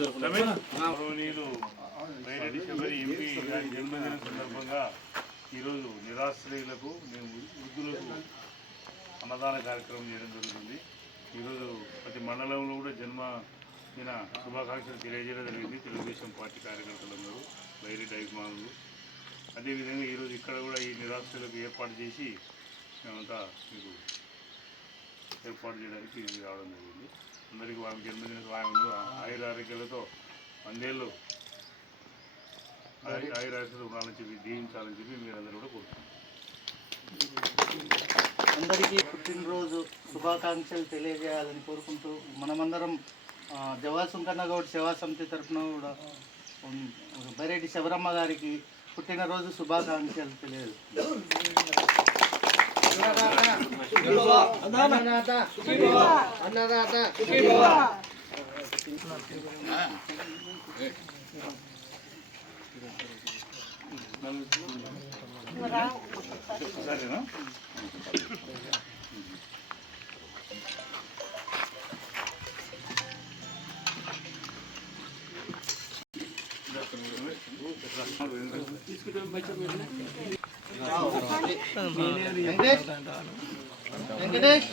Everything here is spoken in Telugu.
గౌరవనీయులు బైరెడ్డి శబరి ఎంపీ గారి జన్మదిన సందర్భంగా ఈరోజు నిరాశ్రయులకు మేము వృద్ధులకు అన్నదాన కార్యక్రమం చేయడం జరుగుతుంది. ఈరోజు ప్రతి మండలంలో కూడా జన్మదిన శుభాకాంక్షలు తెలియజేయడం జరిగింది. తెలుగుదేశం పార్టీ కార్యకర్తలందరూ బైరెడ్డి అభిమానులు. అదేవిధంగా ఈరోజు ఇక్కడ కూడా ఈ నిరాశ్రయులకు ఏర్పాటు చేసి మేమంతా మీకు ఏర్పాటు చేయడానికి రావడం జరిగింది. అందరికీ వాళ్ళ జన్మదిన స్వామి ఆయుర ఆరోగ్యాలతో వందేళ్ళు ఆయుర ఆయురాశలు ఉండాలని చెప్పి దీవించాలని చెప్పి మీరందరూ కూడా కోరుతున్నాం అందరికీ పుట్టినరోజు శుభాకాంక్షలు తెలియజేయాలని కోరుకుంటూ మనమందరం ఆ, జవహర్ సుంకన్న గౌడ్ సేవా సమితి తరఫున కూడా బైరెడ్డి శబరమ్మ గారికి పుట్టినరోజు శుభాకాంక్షలు తెలియదు తెలియజేస్తున్నాం సరేనా వెంకటేష్ వెంకటేష్